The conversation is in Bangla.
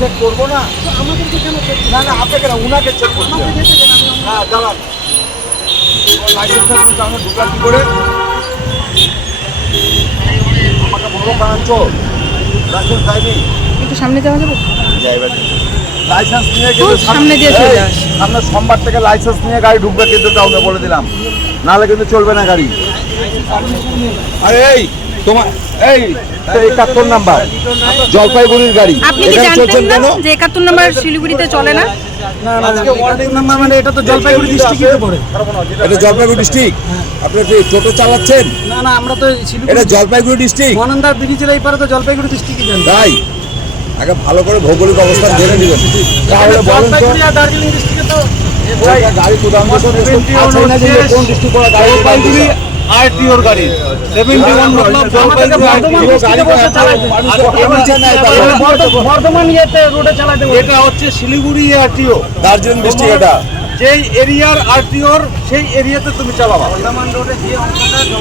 চেক করবো না? না না, আপনাকে না, উনাকে চেক করবো। হ্যাঁ দাঁড়ান, লাইসেন্সটা তুমি জানো ঢুকার কি করে? আমাকে বলো বানাচ্ছো, লাইসেন্স দেয়নি। একটু সামনে যাওয়া যাবে? লাইসেন্স নিয়ে খুব সামনে দিয়ে চলে যাস। আমরা সোমবার থেকে লাইসেন্স নিয়ে গাড়ি ঢুকবে কিন্তু টাউনে বলে দিলাম, নাহলে কিন্তু চলবে না গাড়ি। আরে এই তোমার এই 71 নাম্বার জলপাইগুড়ির গাড়ি, আপনি কি এখানে জানতেন চলছেন না কেন? যে 71 নম্বর শিলিগুড়িতে চলে না? আজকে ওয়ার্ডিং নাম্বার মানে এটা তো জলপাইগুড়ি ডিস্ট্রিক্টে পড়ে। এটা জলপাইগুড়ি ডিস্ট্রিক্ট। আপনি কি টোটো চালাচ্ছেন? না না, আমরা তো শিলিগুড়ি এটা জলপাইগুড়ি ডিস্ট্রিক্ট। মনন্দা ব্রিজের এই পারে তো জলপাইগুড়ি ডিস্ট্রিক্টই জানি। তাই আগে ভালো করে ভৌগোলিক অবস্থান জেনে নেবেন, তাহলে বলেন তো জলপাইগুড়ি আর দার্জিলিং ডিস্ট্রিক্টে তো ওইটা গাড়ি কোদাম তো আছে না যে কোন ডিস্ট্রিক্ট পড়া গাড়ি জলপাইগুড়ি আরটিওর গাড়ি 71 মতলব জলপাইগুড়ি আরটিও বর্ধমান ইয়েতে রোডে চালাতে বলে। এটা হচ্ছে শিলিগুড়ি আরটিও, দার্জিলিং ডিস্ট্রিক্ট। এটা যেই এরিয়ার আরটিওর সেই এরিয়াতে তুমি চালাবা। বর্ধমান রোডে যে অংশটা